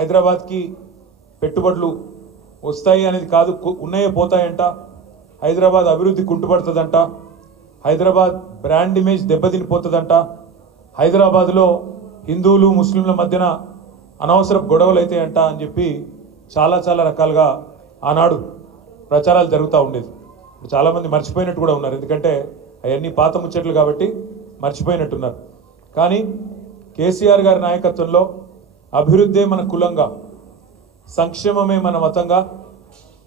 హైదరాబాద్కి పెట్టుబడులు వస్తాయి అనేది కాదు, ఉన్నాయే పోతాయంట. హైదరాబాద్ అభివృద్ధి కుంటుపడుతుందంట. హైదరాబాద్ బ్రాండ్ ఇమేజ్ దెబ్బతినిపోతుందంట. హైదరాబాద్లో హిందువులు ముస్లింల మధ్యన అనవసరపు గొడవలు అవుతాయంట అని చెప్పి చాలా చాలా రకాలుగా ఆనాడు ప్రచారాలు జరుగుతూ ఉండేది. చాలామంది మర్చిపోయినట్టు కూడా ఉన్నారు, ఎందుకంటే అవన్నీ పాత ముచ్చట్లు కాబట్టి మర్చిపోయినట్టున్నారు. కానీ కేసీఆర్ గారి నాయకత్వంలో అభివృద్ధే మన కులంగా, సంక్షేమమే మన మతంగా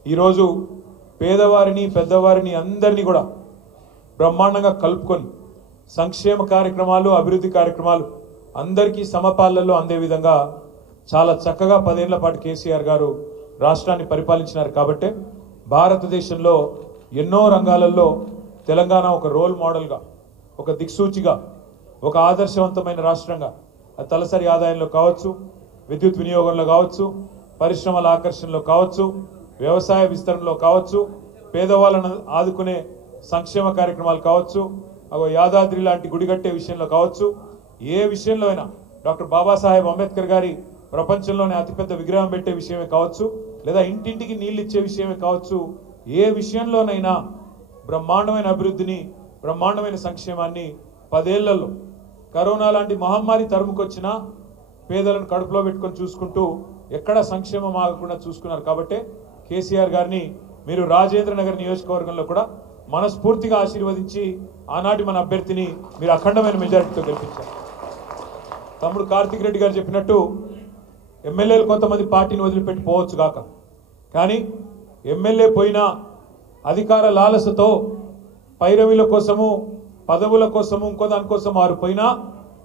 ఈరోజు పేదవారిని పెద్దవారిని అందరినీ కూడా బ్రహ్మాండంగా కలుపుకొని సంక్షేమ కార్యక్రమాలు అభివృద్ధి కార్యక్రమాలు అందరికీ సమపాలనలో అందే విధంగా చాలా చక్కగా 10 ఏళ్ల పాటు కేసీఆర్ గారు రాష్ట్రాన్ని పరిపాలించినారు. కాబట్టే భారతదేశంలో ఎన్నో రంగాలలో తెలంగాణ ఒక రోల్ మోడల్గా, ఒక దిక్సూచిగా, ఒక ఆదర్శవంతమైన రాష్ట్రంగా తలసరి ఆదాయంలో కావచ్చు, విద్యుత్ వినియోగంలో కావచ్చు, పరిశ్రమల ఆకర్షణలో కావచ్చు, వ్యవసాయ విస్తరణలో కావచ్చు, పేదవాళ్ళను ఆదుకునే సంక్షేమ కార్యక్రమాలు కావచ్చు, యాదాద్రి లాంటి గుడి కట్టే విషయంలో కావచ్చు, ఏ విషయంలో అయినా డాక్టర్ బాబాసాహెబ్ అంబేద్కర్ గారి ప్రపంచంలోనే అతిపెద్ద విగ్రహం పెట్టే విషయమే కావచ్చు, లేదా ఇంటింటికి నీళ్ళు ఇచ్చే విషయమే కావచ్చు, ఏ విషయంలోనైనా బ్రహ్మాండమైన అభివృద్ధిని, బ్రహ్మాండమైన సంక్షేమాన్ని 10 ఏళ్లలో కరోనా లాంటి మహమ్మారి తరుముకొచ్చినా పేదలను కడుపులో పెట్టుకొని చూసుకుంటూ ఎక్కడ సంక్షేమం ఆగకుండా చూసుకున్నారు. కాబట్టి కేసీఆర్ గారిని మీరు రాజేంద్ర నగర్ నియోజకవర్గంలో కూడా మనస్ఫూర్తిగా ఆశీర్వదించి ఆనాటి మన అభ్యర్థిని మీరు అఖండమైన మెజారిటీతో గెలిపించారు. తమ్ముడు కార్తిక్ రెడ్డి గారు చెప్పినట్టు ఎమ్మెల్యేలు కొంతమంది పార్టీని వదిలిపెట్టి పోవచ్చు కాక, కానీ ఎమ్మెల్యే పోయినా అధికార లాలసతో పైరవీల కోసము పదవుల కోసము ఇంకో దానికోసం వారు పోయినా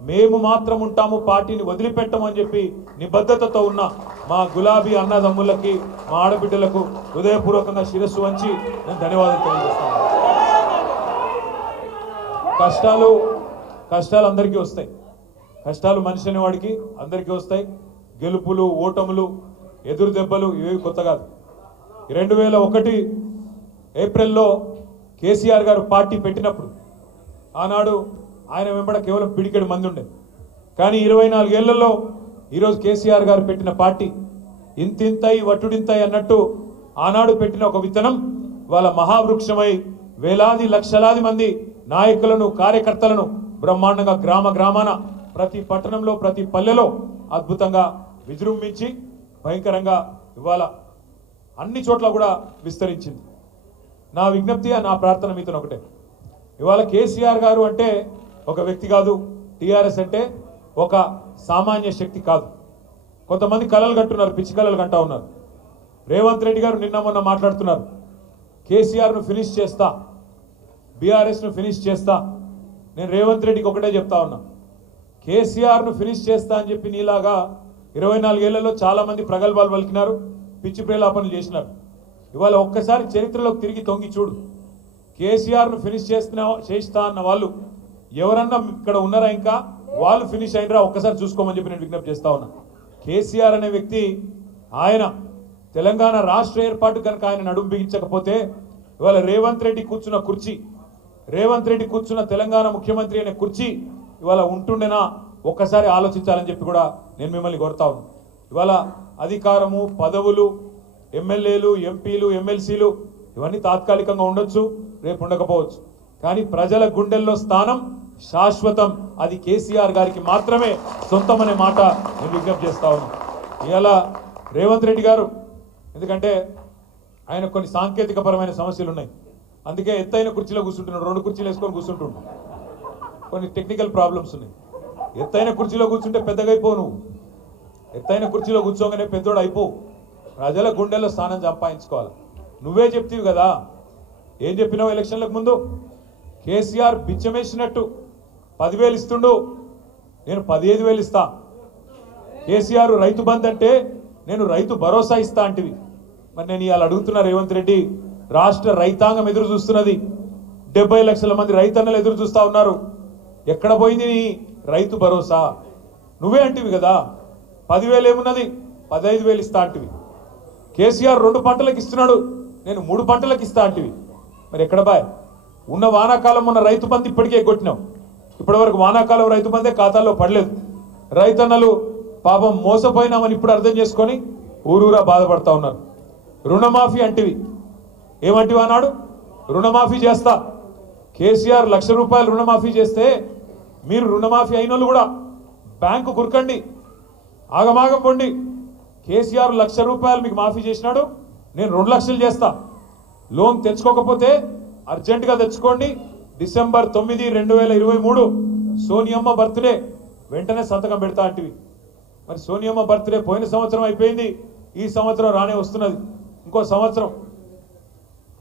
మేము మాత్రం ఉంటాము, పార్టీని వదిలిపెట్టమని చెప్పి నిబద్ధతతో ఉన్న మా గులాబీ అన్నదమ్ములకి, మా ఆడబిడ్డలకు హృదయపూర్వకంగా శిరస్సు వంచి నేను ధన్యవాదాలు తెలియజేస్తాను. కష్టాలు అందరికీ వస్తాయి, కష్టాలు మనిషి అనేవాడికి అందరికీ వస్తాయి. గెలుపులు ఓటములు ఎదురు దెబ్బలు ఇవేవి కొత్త కాదు. 2001 ఏప్రిల్లో కేసీఆర్ గారు పార్టీ పెట్టినప్పుడు ఆనాడు ఆయన వెంబడ కేవలం పిడికెడు మంది ఉండే, కానీ 24 ఏళ్లలో ఈరోజు కేసీఆర్ గారు పెట్టిన పార్టీ ఇంతింతై వట్టుడింతై అన్నట్టు ఆనాడు పెట్టిన ఒక విత్తనం వాళ్ళ మహావృక్షమై వేలాది లక్షలాది మంది నాయకులను కార్యకర్తలను బ్రహ్మాండంగా గ్రామ గ్రామాన ప్రతి పట్టణంలో ప్రతి పల్లెలో అద్భుతంగా విజృంభించి భయంకరంగా ఇవాళ అన్ని చోట్ల కూడా విస్తరించింది. నా విజ్ఞప్తి, నా ప్రార్థన మీతో ఒకటే, ఇవాళ కేసీఆర్ గారు అంటే ఒక వ్యక్తి కాదు, టీఆర్ఎస్ అంటే ఒక సామాన్య శక్తి కాదు. కొంతమంది కలలు కంటున్నారు, పిచ్చి కలలు కంటా ఉన్నారు. రేవంత్ రెడ్డి గారు నిన్న మొన్న మాట్లాడుతున్నారు, కేసీఆర్ను ఫినిష్ చేస్తా, బీఆర్ఎస్ను ఫినిష్ చేస్తా. నేను రేవంత్ రెడ్డికి ఒకటే చెప్తా ఉన్నా, కేసీఆర్ను ఫినిష్ చేస్తా అని చెప్పి నీలాగా 24 ఏళ్లలో చాలా మంది ప్రగల్భాలు పలికినారు, పిచ్చి ప్రేలాపనలు చేసినారు. ఇవాళ ఒక్కసారి చరిత్రలోకి తిరిగి తొంగి చూడు, కేసీఆర్ను ఫినిష్ చేస్తా అన్న వాళ్ళు ఎవరన్నా ఇక్కడ ఉన్నారా, ఇంకా వాళ్ళు ఫినిష్ అయినరా ఒక్కసారి చూసుకోమని చెప్పి నేను విజ్ఞప్తి చేస్తా ఉన్నా. కేసీఆర్ అనే వ్యక్తి ఆయన తెలంగాణ రాష్ట్ర ఏర్పాటు కనుక ఆయన నడుము బిగించకపోతే ఇవాళ రేవంత్ రెడ్డి కూర్చున్న కుర్చీ, రేవంత్ రెడ్డి కూర్చున్న తెలంగాణ ముఖ్యమంత్రి అనే కుర్చీ ఇవాళ ఉంటుండేనా ఒక్కసారి ఆలోచించాలని చెప్పి కూడా నేను మిమ్మల్ని కోరుతా ఉన్నాను. ఇవాళ అధికారము పదవులు ఎమ్మెల్యేలు ఎంపీలు ఎమ్మెల్సీలు ఇవన్నీ తాత్కాలికంగా ఉండొచ్చు, రేపు ఉండకపోవచ్చు, కానీ ప్రజల గుండెల్లో స్థానం శాశ్వతం. అది కేసీఆర్ గారికి మాత్రమే సొంతం అనే మాట నేను విజ్ఞప్తి చేస్తా ఉన్నాను. ఇవాళ రేవంత్ రెడ్డి గారు, ఎందుకంటే ఆయన కొన్ని సాంకేతిక పరమైన సమస్యలు ఉన్నాయి, అందుకే ఎత్తైన కుర్చీలో కూర్చుంటున్నాడు, 2 కుర్చీలు వేసుకొని కూర్చుంటున్నాడు. కొన్ని టెక్నికల్ ప్రాబ్లమ్స్ ఉన్నాయి. ఎత్తైన కుర్చీలో కూర్చుంటే పెద్దగా అయిపోవు, నువ్వు ఎత్తైన కుర్చీలో కూర్చోగానే పెద్దోడు అయిపోవు. ప్రజల గుండెల్లో స్థానం సంపాదించుకోవాలి. నువ్వే చెప్తీవి కదా, ఏం చెప్పినావు ఎలక్షన్లకు ముందు? కేసీఆర్ బిచ్చమేసినట్టు 10,000 ఇస్తుండు, నేను 15,000 ఇస్తా. కేసీఆర్ రైతు బంద్ అంటే నేను రైతు భరోసా ఇస్తా అంటివి. మరి నేను ఇవాళ అడుగుతున్నా రేవంత్ రెడ్డి, రాష్ట్ర రైతాంగం ఎదురు చూస్తున్నది, 70 లక్షల మంది రైతన్నలు ఎదురు చూస్తా ఉన్నారు. ఎక్కడ పోయింది నీ రైతు భరోసా? నువ్వే అంటివి కదా 10,000 ఏమున్నది, 15,000 ఇస్తా అంటివి. కేసీఆర్ 2 పంటలకు ఇస్తున్నాడు, నేను 3 పంటలకు ఇస్తా అంటివి. మరి ఎక్కడ బాయ్? ఉన్న వానాకాలం ఉన్న రైతు బంధు ఇప్పటికే ఎగ్గొట్టినాం. ఇప్పటి వరకు వానాకాలం రైతు బంధే ఖాతాల్లో పడలేదు. రైతన్నలు పాపం మోసపోయినామని ఇప్పుడు అర్థం చేసుకొని ఊరూరా బాధపడతా ఉన్నారు. రుణమాఫీ అంటివి ఏమంటివి అన్నాడు, రుణమాఫీ చేస్తా. కేసీఆర్ ₹1,00,000 రుణమాఫీ చేస్తే మీరు రుణమాఫీ అయిన వాళ్ళు కూడా బ్యాంకు కురకండి, ఆగమాగం పొండి. కేసీఆర్ ₹1,00,000 మీకు మాఫీ చేసినాడు, నేను 2 లక్షలు చేస్తా. లోన్ తెచ్చుకోకపోతే అర్జెంటుగా తెచ్చుకోండి. డిసెంబర్ 9, 2023 సోనియమ్మ బర్త్డే, వెంటనే సంతకం పెడతా అంటివి. మరి సోనియమ్మ బర్త్డే పోయిన సంవత్సరం అయిపోయింది, ఈ సంవత్సరం రానే వస్తున్నది, ఇంకో సంవత్సరం.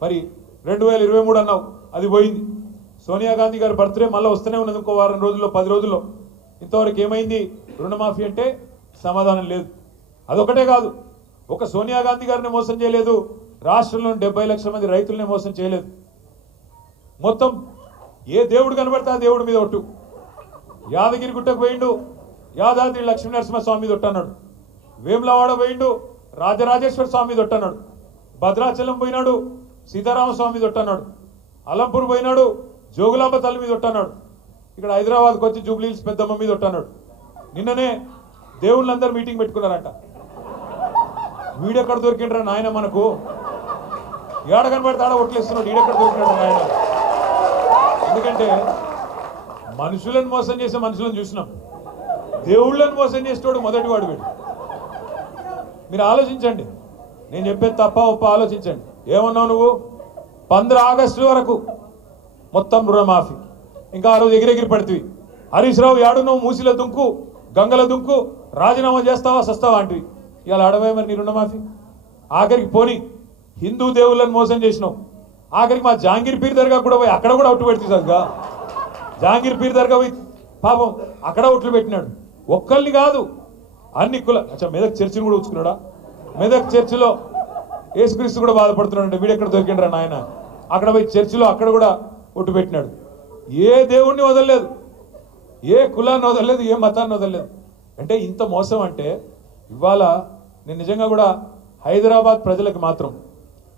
మరి 2023 అన్నావు, అది పోయింది. సోనియా గాంధీ గారి బర్త్డే మళ్ళీ వస్తూనే ఉన్నది, ఇంకో వారం రోజుల్లో 10 రోజుల్లో. ఇంతవరకు ఏమైంది రుణమాఫీ అంటే సమాధానం లేదు. అదొకటే కాదు, ఒక సోనియా గాంధీ గారిని మోసం చేయలేదు, రాష్ట్రంలోని 70 లక్షల మంది రైతులనే మోసం చేయలేదు. మొత్తం ఏ దేవుడు కనబడతా ఆ దేవుడి మీద ఒట్టు. యాదగిరి గుట్టకు పోయిండు, యాదాద్రి లక్ష్మీనరసింహస్వామి మీద ఒట్టన్నాడు. వేములవాడ పోయిండు, రాజరాజేశ్వర స్వామి మీద ఒట్టన్నాడు. భద్రాచలం పోయినాడు, సీతారామస్వామి మీద ఒట్టన్నాడు. అలంపూర్ పోయినాడు, జోగులాంబ తల్లి మీద ఒట్టన్నాడు. ఇక్కడ హైదరాబాద్కి వచ్చి జూబ్లీహిల్స్ పెద్దమ్మ మీద ఒట్టన్నాడు. నిన్ననే దేవుళ్ళందరూ మీటింగ్ పెట్టుకున్నారంట. వీడెక్కడ దొరికిండ్రా నాయన, మనకు ఏడ కనబడితే ఆడ ఒట్లేస్తున్నాడు, ఈడెక్కడ దొరికినాడు నాయన. ఎందుకంటే మనుషులను మోసం చేసే మనుషులను చూసినాం, దేవుళ్ళని మోసం చేసేటోడు మొదటివాడు వీడు. మీరు ఆలోచించండి, నేను చెప్పేది తప్ప ఒప్ప ఆలోచించండి. ఏమన్నావు నువ్వు? 15 ఆగస్టు వరకు మొత్తం రుణమాఫీ. ఇంకా ఆ రోజు ఎగిరెగిరి పడుతుంది. హరీష్ రావు యాడు నువ్వు మూసిలో దుంకు, గంగల దుంకు, రాజీనామా చేస్తావా సస్తావా అంటివి. ఇవాళ అడవే మరి నీ రుణమాఫీ. ఆఖరికి పోని హిందూ దేవుళ్ళని మోసం చేసినావు. ఆఖరికి మా జాంగీర్ పీర్ దర్గా కూడా పోయి అక్కడ కూడా ఒట్టు పెడుతుంది సరిగ్గా. జాంగీర్ పీర్ దర్గా పోయి పాపం అక్కడ ఒట్లు పెట్టినాడు. ఒక్కరిని కాదు, అన్ని కుల. మెదక్ చర్చిని కూడా ఉంచుకున్నాడా? మెదక్ చర్చిలో యేసుక్రీస్తు కూడా బాధపడుతున్నాడు, వీడెక్కడ దొరికిండ్రా నాయన. అక్కడ పోయి చర్చిలో అక్కడ కూడా ఒట్టు పెట్టినాడు. ఏ దేవుణ్ణి వదలలేదు, ఏ కులాన్ని వదలలేదు, ఏ మతాన్ని వదలలేదు. అంటే ఇంత మోసం అంటే ఇవాళ నేను నిజంగా కూడా హైదరాబాద్ ప్రజలకు మాత్రం,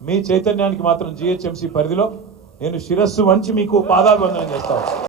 మీ చైతన్యానికి మాత్రం GHMC పరిధిలో నేను శిరస్సు వంచి మీకు పాదాభివందనం చేస్తాను.